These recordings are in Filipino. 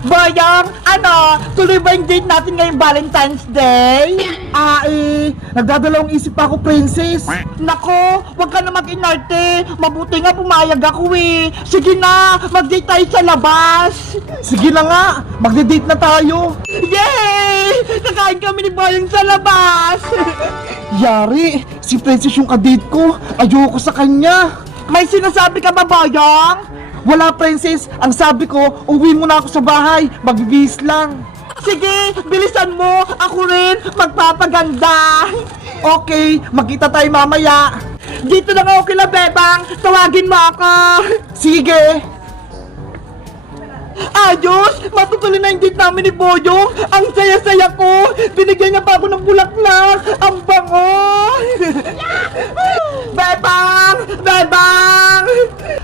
Bayang, tuloy ba yung date natin ngayong Valentine's Day? Nagdadalawang isip ako, princess. Nako, wag ka na mag-inarte. Mabuti nga pumayag ako eh. Sige na, mag-date tayo sa labas. Sige na nga, mag-date na tayo. Yay! Kakain kami ni Bayang sa labas. Yari, si princess yung kadate ko. Ayoko sa kanya. May sinasabi ka ba, Bayang? Wala, princess. Ang sabi ko, uwi muna ako sa bahay. Magbibihis lang. Sige, bilisan mo. Ako rin, magpapaganda. Okay, magkita tayo mamaya. Dito lang ako kila Bebang. Tawagin mo ako. Sige. Ayos! Matutuloy na yung date namin ni Boyong. Ang saya-saya ko. Binigyan niya pa ako ng bulaklak. Ang bango. Bebang! Bebang!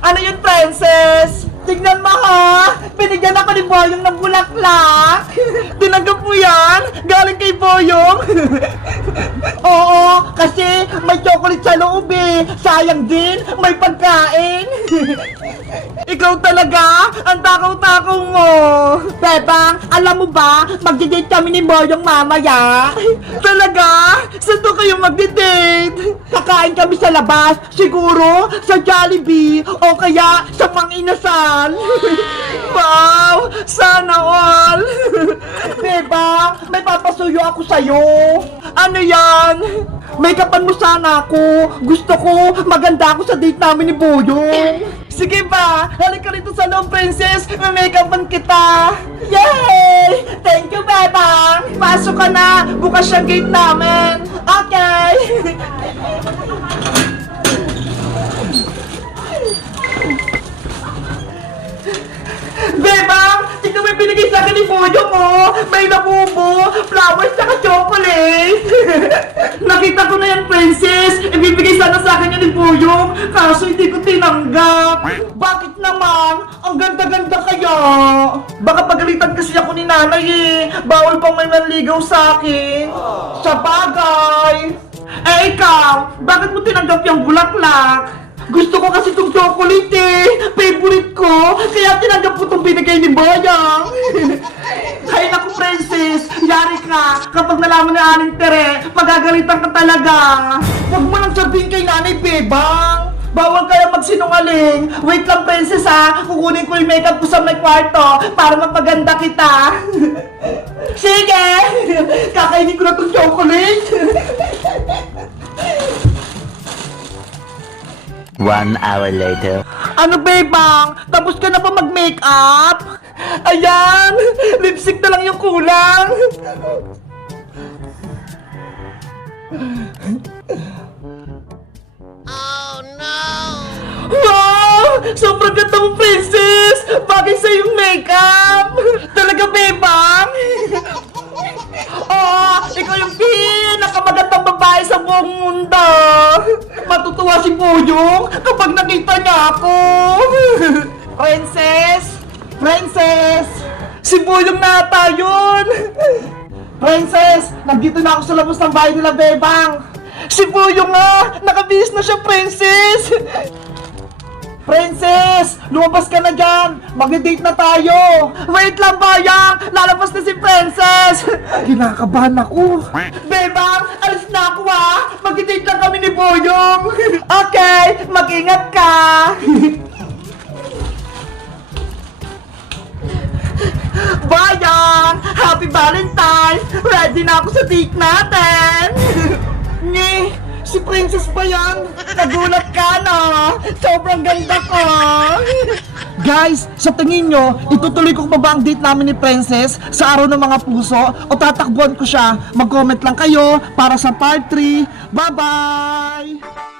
Ano yun, princess? Tignan mo ha! Binigyan ako ni Boyong ng bulaklak! Tinanggap mo yan? Galing kay Boyong? Oo, kasi may chocolate sa loob eh! Sayang din, may pagkain! Ikaw talaga? Ang takaw-takaw mo! Bebang, alam mo ba, magdi-date kami ni Boyong mamaya? Talaga? Saan to kayo magdi-date? Kakain kami sa labas, siguro sa Jollibee o kaya sa Mang Inasal. Wow! Sana all! Bebang, may papasuyo ako sa'yo. Ano yan? May kapan mo sana ako. Gusto ko, maganda ako sa date namin ni Boyong. Sige ba? Halika rito sa loob, princess. May make-upan kita. Yay! Thank you, Bebang. Pasok ka na. Bukas yung gate namin. Okay. Bebang! Tignan mo yung binigay sa akin ni Boyong mo! May nabubo! Flowers saka chocolate! Nakita ko na yan, princess! Ibibigay sana sa akin yan ni Boyong! Kaso hindi ko tinanggap! Bakit naman? Ang ganda-ganda kaya! Baka pagalitan kasi ako ni nanay eh! Bawal pang may manligaw sa akin! Sa bagay! Eh ikaw! Bakit mo tinanggap yung bulaklak? Gusto ko kasi itong chocolate eh! Favorite ko! Kaya tinanggap ko itong binigay ni Bayang! Hay naku, princess! Yari ka! Kapag nalaman ni Aling Tere, magagalitan ka talaga! Huwag mo nang sabihin kay Nanay Bebang! Bawal kaya magsinungaling! Wait lang, princess ha! Kukunin ko yung makeup ko sa may kwarto para mapaganda kita! Sige! Kakainin ko na itong chocolate! 1 hour later. Ano, Bebang? Tapos ka na ba mag-makeup? Ayan! Lipstick na lang yung kulang! Oh, no! Wow! Sobrang ganda mo, princess! Bagay sa yung makeup! Talaga, Bebang? Oh, ikaw yung pinakamagandang babae sa buong mundo! Matutuwa si Boyong kapag nakita niya ako! Princess! Princess! Si Boyong na ata yun! Princess! Nandito na ako sa labas ng bahay nila, Bebang! Si Boyong nga! Nakabihis na siya, princess! Princess! Lumabas ka na dyan! Mag-date na tayo! Wait lang, Bayang! Lalabas na si Princess! Kinakabahan ako! Bebang! Alis na ako ha! Mag-date lang kami ni Boyong! Okay! Mag-ingat ka! Bayang! Happy Valentine's! Ready na ako sa date natin! Nye! Si Princess pa yan! Nagulat ka, no? Sobrang ganda ko! Guys, sa tingin nyo, itutuloy ko pa ba ang date namin ni Princess sa araw ng mga puso? O tatakbuhan ko siya? Mag-comment lang kayo para sa part 3. Bye-bye!